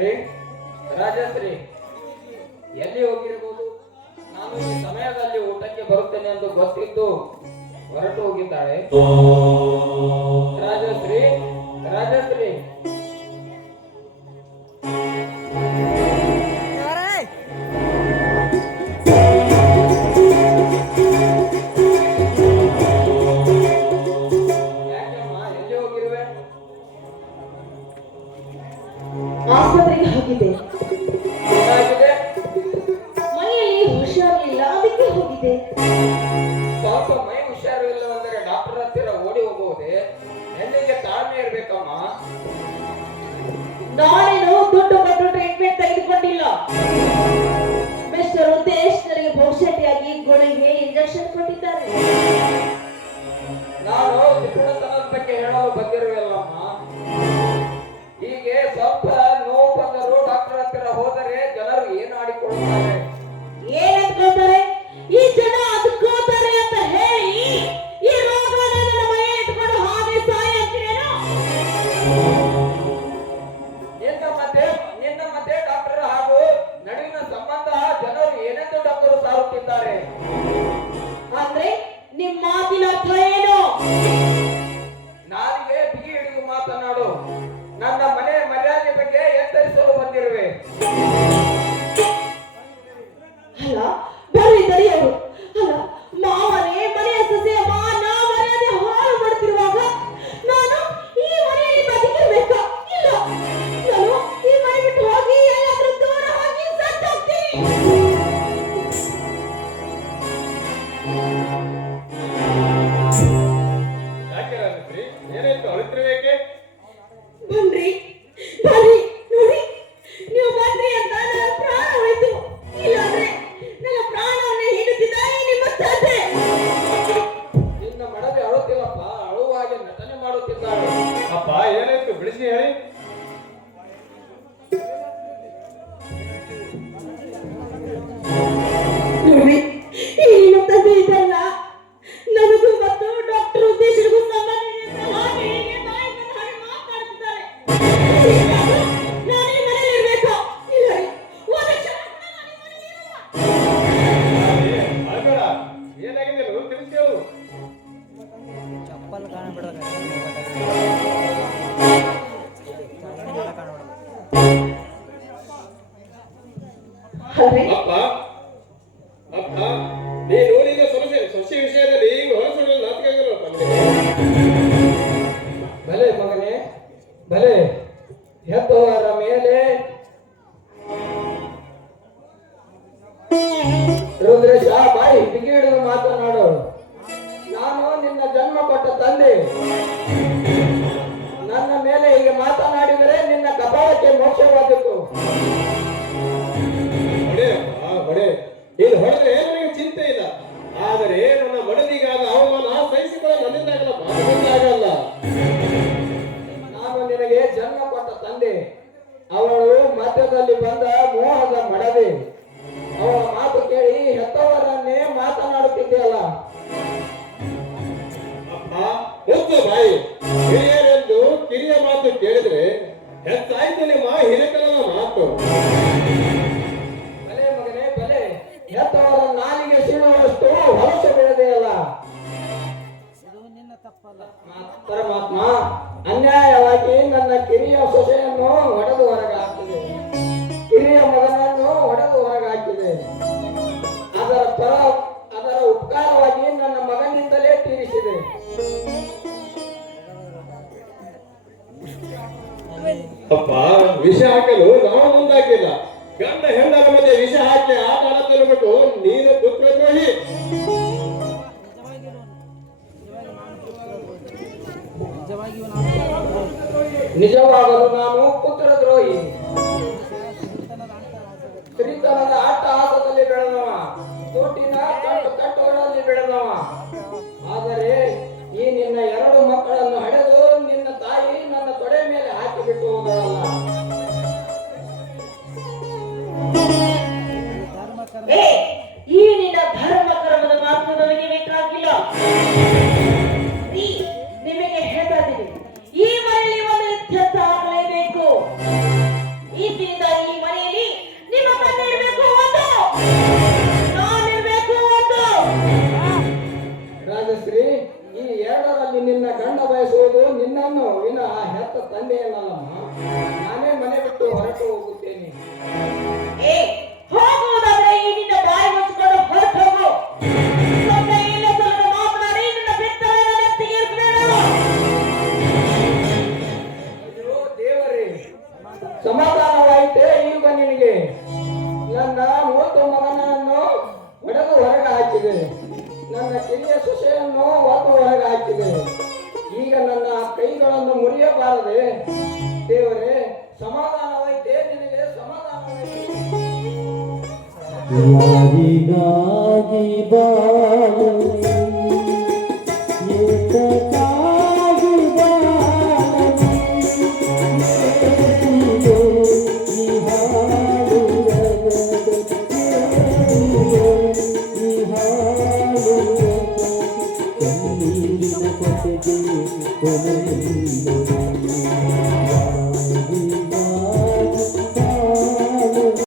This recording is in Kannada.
ರಾಜಶ್ರೀ, ರಾಜಶ್ರೀ ಎಲ್ಲಿ ಹೋಗಿರಬಹುದು? ನಾನು ಈ ಸಮಯದಲ್ಲಿ ಊಟಕ್ಕೆ ಬರುತ್ತೇನೆ ಎಂದು ಗೊತ್ತಿದ್ದು ಹೊರಟು ಹೋಗಿದ್ದಾಳೆ. ರಾಜಶ್ರೀ, ರಾಜಶ್ರೀ ಆಸ್ಪತ್ರೆಗೆ ಹೋಗಿದ್ದೆ. ಮೈಯಲ್ಲಿ ಹುಷಾರಿಲ್ಲ, ಅದಕ್ಕೆ ಹೋಗಿದ್ದೆ. ಸ್ವಲ್ಪ ಮೈ ಹುಷಾರಿಲ್ಲವೆಂದರೆ ಡಾಕ್ಟರ್ ಹತ್ತಿರ ಓಡಿ ಹೋಗುವುದೇ? ಎಲ್ಲಿಗೆ ತಾಳ್ಮೆ ಇರ್ಬೇಕಮ್ಮ. ನಾನೇನು ದುಡ್ಡು ಕೊಟ್ಟು ಟ್ರೀಟ್ಮೆಂಟ್ ತೆಗೆದುಕೊಂಡಿಲ್ಲ. ಮಿಸ್ಟರ್ ಉದ್ದೇಶ್ ನನಗೆ ಬಹುಶಃ ಗುಳಿಗೆ ಇಂಜೆಕ್ಷನ್ ಕೊಟ್ಟಿದ್ದಾರೆ. ನಾನು ತ್ರಿಪುಣತನದ ಬಗ್ಗೆ ಹೇಳಲು ಬಂದಿರುವಲ್ಲಮ್ಮ. ಹೀಗೆ ಸ್ವಲ್ಪ ನೋವು ಬಂದರೂ ಡಾಕ್ಟರ್ ಹತ್ತಿರ ಹೋದರೆ ಜನರು ಏನು ಆಡಿಕೊಳ್ಳುತ್ತಾರೆ? ಏನ್ ಅನ್ಕೋತಾರೆ? ಈ ಜನ ಅದಕ್ಕೋತಾರೆ ಅಂತ ಹೇಳಿ ಈ ರೋಗನ ನನ್ನ ಮೈಯಲ್ಲಿ ಇಟ್ಕೊಂಡು ಹಾಗೆ ಸಾಯಿ ಅಂತೀರೇನೋ? ನಿನ್ನ ಮತ್ತೆ ಡಾಕ್ಟರ್ ಹಾಗೂ ನಡುವಿನ ಸಂಬಂಧ ಜನರು ಏನೆಂದು ಡಾಕ್ಟರ್ ಸಾರುತ್ತಿದ್ದಾರೆ. ಅಂದ್ರೆ ನಿಮ್ ಮಾತಿನ ಅರ್ಥ ಏನು? ನಾಲಿಗೆ ಬಿಗಿ ಹಿಡಿದು ಮಾತನಾಡು. ನನ್ನ ಮನೆ ಮರ್ಯಾದೆ ಬಗ್ಗೆ ಎತ್ತರಿಸಲು ಬಂದಿರುವೆ. ಅಲ್ಲ ಬರೀ ದರಿಯರು ಅಲ್ಲ, ಮಾವನೇ ಮನೆಯ ಸೊಸೆಯ ಮಾನ ಮರ್ಯಾದೆ ಹಾಳು ಮಾಡುತ್ತಿರುವಾಗ ನಾನು ಈ ಮನೆಯಲ್ಲಿ ಬದುಕಿರ್ಬೇಕಾ? ಇಲ್ಲ, ನಾನು ಈ ಮನೆ ಬಿಟ್ಟು ಹೋಗಿ ಎಲ್ಲಾದ್ರೂ ದೂರ ಹೋಗಿ ಸತ್ತೋಗ್ತೀನಿ. ಯಾಕೆ ರಾಜಶ್ರೀ, ಏನಾಯ್ತು? ಅಳುತ್ತಿರಬೇಕೆ? ಬನ್ರಿ ಬನ್ರಿ, ನೋಡಿ ನೀವು ಬನ್ರಿ ಅಂತ ನನ್ನ ಪ್ರಾಣ ಹೋಯ್ತು. ಇಲ್ಲಾಂದ್ರೆ ನನ್ನ ಪ್ರಾಣವನ್ನೇ ಹಿಡಿದಿದ್ದಾರೆ ನಿಮ್ಮ ತಂದೆ. ನಿನ್ನ ಮಡದಿ ಅಳುತ್ತಿಲ್ಲಪ್ಪ, ಅಳುವಾಗೆ ನಟನೆ ಮಾಡುತ್ತಿದ್ದಾಳೆ. ಅಪ್ಪ ಏನಾಯ್ತು? ಬಿಡಿಸಿ ಹೇಳಿ. ನೋಡಿ ಈ ನಿಮ್ಮ ತಂದೆ ಇದಲ್ಲ, ನನಗೂ ಮತ್ತು ಡಾಕ್ಟರ್ ಉದ್ದೇಶರಿಗೂ ಸಂಬಂಧ ಇದೆ ಅಂತ ಹಾಗೆ ಹೀಗೆ ಬಾಯಿ ಬಂದ ಹಾಗೆ ಮಾತಾಡ್ತಿದ್ದಾರೆ. ನಾನು ಈ ಮನೆಯಲ್ಲಿ ಇರ್ಬೇಕಾ? ಇಲ್ಲ ರೀ, ಒಂದು ಕ್ಷಣ ಕೂಡ ನಾನು ಈ ಮನೆಯಲ್ಲಿ ಇರಲ್ಲ. ಅಳಬೇಡ, ಏನಾಗಿದೆ ತಿಳಿಸ್ತೇವು. ಚಪ್ಪಲ್ ಕಾಣಬಿಡೋದು ಅಲ್ರಿ ಅಪ್ಪ, ಅಪ್ಪ ನೀನು ಈಗ ಸೊಸೆ ವಿಷಯದಲ್ಲಿ ಈಗ ಹೊರಸಲು ನಾಟಕಗಳು ಭಲೆ ಮಗನೇ, ಭಲೆ. ಹೆತ್ತವರ ಮೇಲೆ ರುದ್ರೇಶ ಬಾಯಿ ಬಿಗಿ ಹಿಡಿದು ಮಾತನಾಡು. ನಾನು ನಿನ್ನ ಜನ್ಮ ಕೊಟ್ಟ ತಂದೆ. ನನ್ನ ಮೇಲೆ ಹೀಗೆ ಮಾತನಾಡಿದರೆ ನಿನ್ನ ಕಪಾಳಕ್ಕೆ ಮೋಕ್ಷವಾದದ್ದು. ನೀನು ಹೊಡೆದ್ರೆ ನನಗೆ ಚಿಂತೆ ಇಲ್ಲ, ಆದರೆ ನನ್ನ ಮಡದಿಗಾದ ಅವಮಾನ ಸಹಿಸಿಕೊಳ್ಳ ನನ್ನಿಂದಾಗಲ್ಲ. ನಾನು ನಿನಗೆ ಜನ್ಮ ಕೊಟ್ಟ ತಂದೆ, ಅವಳು ಮಧ್ಯದಲ್ಲಿ ಬಂದ ಮೋಹದ ಮಡದಿ. ಅವಳ ಮಾತು ಕೇಳಿ ಹೆತ್ತವರನ್ನೇ ಮಾತನಾಡುತ್ತಿದ್ದೆಯಲ್ಲ. ಬಾಯಿ ಹಿರಿಯರೆಂದು ಕಿರಿಯ ಮಾತು ಕೇಳಿದ್ರೆ ಹೆಚ್ಚಾಯ್ತು ನಿಮ್ಮ ಹಿರಿಕಲನ ಮಾತು. ಬಲೆ ಮಗನೇ ಬಲೆ, ಹೆತ್ತವರ ನಾಲಿಗೆ ಸೀಳುವಷ್ಟು ಹೊಲಸು ಬೆಳೆದೆಯಲ್ಲ. ಪರಮಾತ್ಮ ಅನ್ಯಾಯವಾಗಿ ನನ್ನ ಕಿರಿಯ ಸೊಸೆಯನ್ನು ಹೊಡೆದು ಹೊರಗೆ ಹಾಕಿದೆ, ಕಿರಿಯ ಮಗನನ್ನು ಹೊಡೆದು ಹೊರಗೆ ಹಾಕಿದೆ. ಅದರ ಉಪಕಾರವಾಗಿ ನನ್ನ ಮಗನಿಂದಲೇ ತೀರಿಸಿದೆ. ಅಪ್ಪ, ವಿಷ ಹಾಕಲು ನಾವು ಮುಂದಾಗಿಲ್ಲ. ಗಂಡ ಹೆಂಡರ ಮಧ್ಯೆ ವಿಷ ಹಾಕಿ ಆಟ ಆಡುತ್ತಿರಬೇಕು. ನೀನು ಪುತ್ರದ್ರೋಹಿ. ನಿಜವಾಗಲು ನಾನು ಪುತ್ರದ್ರೋಹಿ. ಸ್ತ್ರೀತನದ ಆಟ ಆಟದಲ್ಲಿ ಬೆಳೆದವ, ತೋಟಿನ ಕಟ್ಟುಗಳಲ್ಲಿ ಬೆಳೆದವ. ಆದರೆ ಈ ನಿನ್ನ ಎರಡು ಮಕ್ಕಳನ್ನು ಹಡೆದು ನಿನ್ನ ತಾಯಿ ನನ್ನ ತೊಡೆ ಮೇಲೆ ಹಾಕಿಬಿಟ್ಟು ಹೋದಳಲ್ಲ. ಈ ನಿನ್ನ ಧರ್ಮ ಕರ್ಮದ ಮಾತು ನನಗೆ ಬೇಕಾಗಿಲ್ಲ. ನಿಮಗೆ ಹೇಳ್ತಾ ಇದ್ದೀನಿ, ಈ ಮನೆಯಲ್ಲಿ ಒಂದು ಇತ್ಯರ್ಥ ಆಗಲೇಬೇಕು. ಈ ಬೇಡಮ್ಮ, ನಾನೇ ಮನೆ ಬಿಟ್ಟು ಹೊರಟು ಹೋಗುತ್ತೇನೆ. ಏ ಹೋಗುವುದಾದ್ರೆ ಈ ನಿನ್ನ ಬಾಯಿ ಮುಚ್ಚಿಕೊಂಡು ಹೊರಟು ಹೋಗು. ಸ್ವಲ್ಪ ಇಲ್ಲ ಸ್ವಲ್ಪ ಮಾತನಾಡಿ ನಿನ್ನ ಬೆತ್ತಲೆ ನನ್ನ ನೆತ್ತಿಗೆ ಏರಿಸಬೇಡ. ಅಯ್ಯೋ ದೇವರೇ, ಸಮಾಧಾನವಾಯಿತೆ ಈಗ ನಿನಗೆ? ನನ್ನ ಮೂತು ಮಗನನ್ನು ಹೊಡೆದು ಹೊರಗೆ ಹಾಕಿದೆ, ನನ್ನ ಕಿರಿಯ ಸೊಸೆಯನ್ನು ಒದ್ದು ಹೊರಗೆ ಹಾಕಿದೆ. ಈಗ ನನ್ನ ಕೈಗಳನ್ನು ಮುರಿಯಬಾರದೆ. ದೇವರೇ, ಸಮಾಧಾನವಾಯಿತೆ ನಿನಗೆ? ಸಮಾಧಾನವಾಯಿತೆ. ಯಾರಿಗಾಗಿ ಬಾಳಲಿ ಏತಕ್ಕಾಗಿ ಬಾಳಲಿ ಈ ಹಾಡು ಈ ಹಾಡು ಕಣ್ಣೀರಿನ ಕೊನೆಗೆ ಕೊನೆಯಿಲ್ಲ.